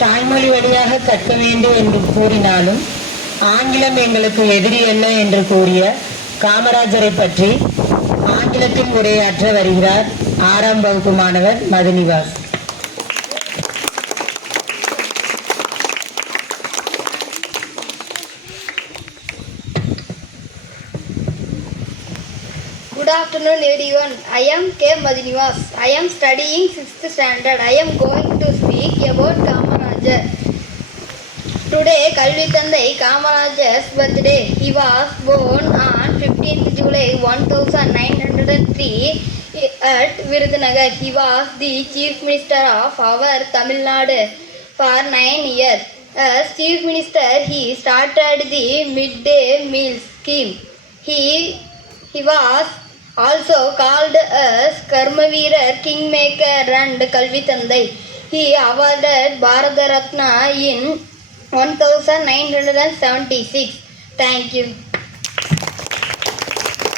தாய்மொழி வழியாக கற்க வேண்டும் என்று கூறினாலும் ஆங்கிலம் எங்களுக்கு எதிரி அல்ல என்று கூறிய காமராஜரை பற்றி ஆங்கிலத்தில் உரையாற்ற வருகிறார் 6ஆம் வகுப்பு மாணவர் மதுநிவாஸ். Good afternoon everyone. I am K. Madhinivas. I am studying 6th standard. I am going to speak about Kamarajar. Today Kalvi Thandai Kamarajar's birthday. He was born on 15th July 1903 at Virudhunagar. He was the Chief Minister of our Tamil Nadu for 9 years. As Chief Minister, he started the midday meal scheme. He was also called as Karmaveerar, Kingmaker and Kalvi Thandai. He awarded Bharata Ratna in 1976. Thank you.